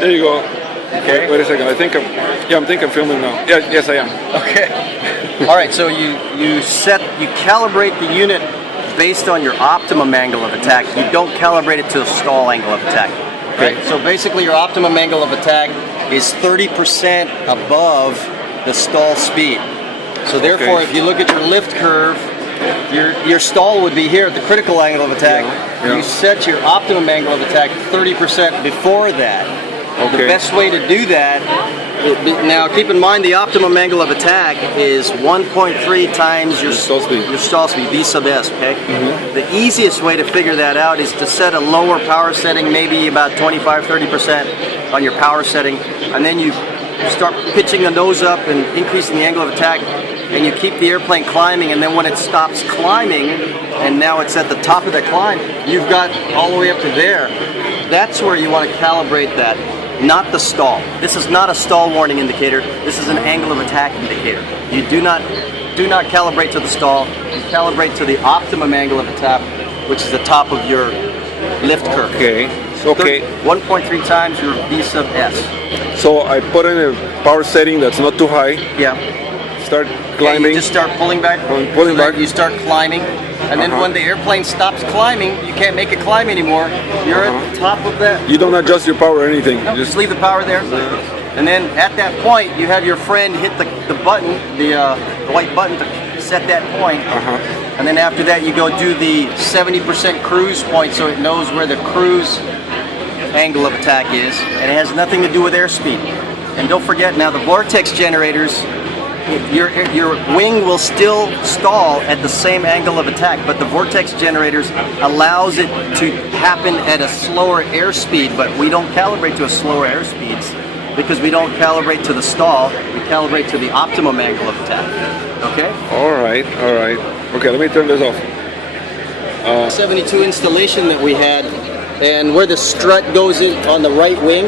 There you go. Okay. Wait a second. I think I'm filming now. Yeah, yes, I am. Okay. All right. So you calibrate the unit based on your optimum angle of attack. You don't calibrate it to a stall angle of attack. Okay. Right? So basically, your optimum angle of attack is 30% above the stall speed. So therefore, if you look at your lift curve, your stall would be here at the critical angle of attack. Yeah. You set your optimum angle of attack 30% before that. Okay. The best way to do that, now keep in mind the optimum angle of attack is 1.3 times your stall speed, V sub S, okay? The easiest way to figure that out is to set a lower power setting, maybe about 25-30% on your power setting, and then you start pitching the nose up and increasing the angle of attack, and you keep the airplane climbing, and then when it stops climbing, and now it's at the top of the climb, you've got all the way up to there. That's where you want to calibrate that, not the stall. This is not a stall warning indicator. This is an angle of attack indicator. You do not calibrate to the stall. You calibrate to the optimum angle of attack, which is the top of your lift curve. Okay. Okay. 1.3 times your V sub S. So I put in a power setting that's not too high. Yeah. Start climbing. Yeah, you just start pulling back. Pulling back. You start climbing, and then when the airplane stops climbing, you can't make it climb anymore. You're at the top of that. You don't adjust your power or anything. No, just leave the power there. And then at that point, you have your friend hit the button, the white button to set that point. And then after that, you go do the 70% cruise point, so it knows where the cruise angle of attack is, and it has nothing to do with airspeed. And don't forget, now the vortex generators, your wing will still stall at the same angle of attack, but the vortex generators allows it to happen at a slower airspeed, but we don't calibrate to a slower airspeeds because we don't calibrate to the stall, we calibrate to the optimum angle of attack. Okay? All right. Okay, let me turn this off. 72 installation that we had, and where the strut goes in on the right wing,